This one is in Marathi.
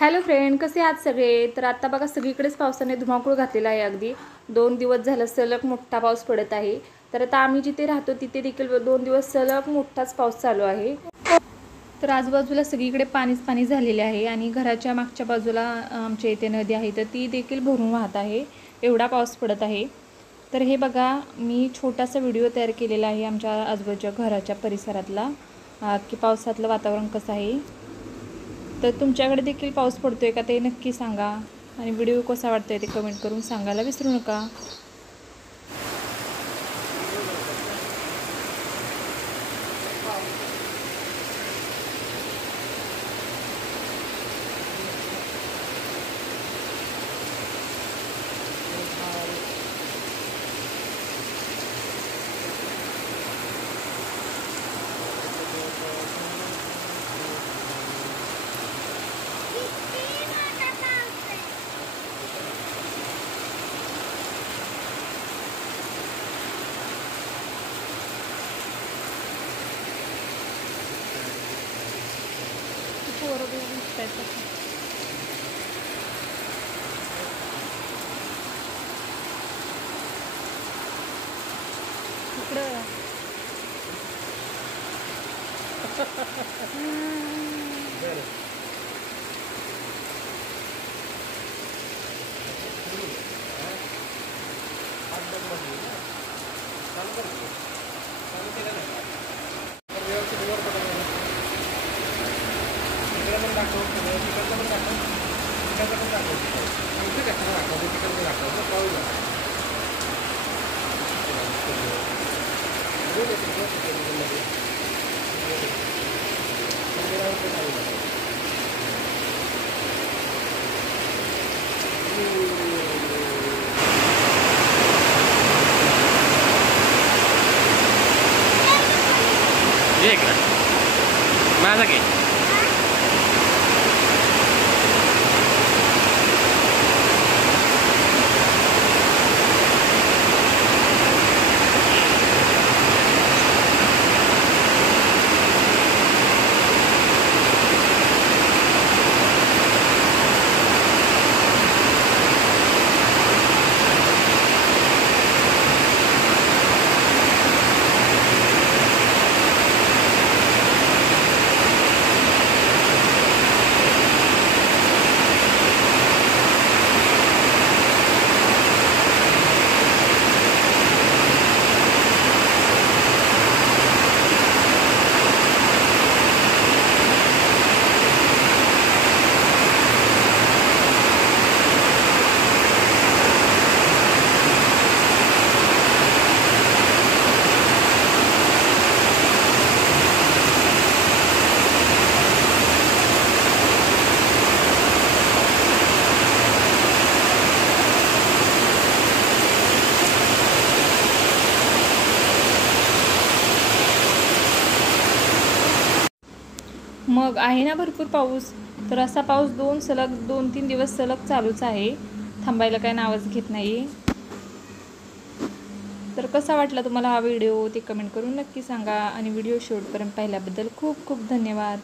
हॅलो फ्रेंड, कसे आहात सगळे? तर आता बघा सगळीकडेच पावसाने धुमाकूळ घातलेला आहे. अगदी 2 दिवस झालं सलग मोठा पाऊस पडत आहे. तर आता आम्ही जिथे राहतो तिथे देखील 2 दिवस सलग मोठाच पाऊस चालू आहे. तर आजूबाजूला सगळीकडे पाणीच पाणी झालेले आहे आणि घराच्या मागच्या बाजूला आमच्या इथे नदी आहे, तर ती देखील भरून वाहत आहे. एवढा पाऊस पडत आहे. तर हे बघा, मी छोटासा व्हिडिओ तयार केलेला आहे आमच्या आजूबाजूच्या घराच्या परिसरातला, की पावसातलं वातावरण कसं आहे. तर तुमच्याकडे देखील पाऊस पडतोय का ते नक्की सांगा आणि व्हिडिओ कसा वाटतोय ते कमेंट करून सांगायला विसरू नका. ये का माझा घे. मग आहे ना भरपूर पाऊस. तर असा पाऊस 2-3 दिवस सलग चालूच आहे. थांबायला काय नावच घेत नाही. तर कसा वाटला तुम्हाला हा व्हिडिओ ते कमेंट करून नक्की सांगा आणि व्हिडिओ शेवटपर्यंत पाहिल्याबद्दल खूप खूप धन्यवाद.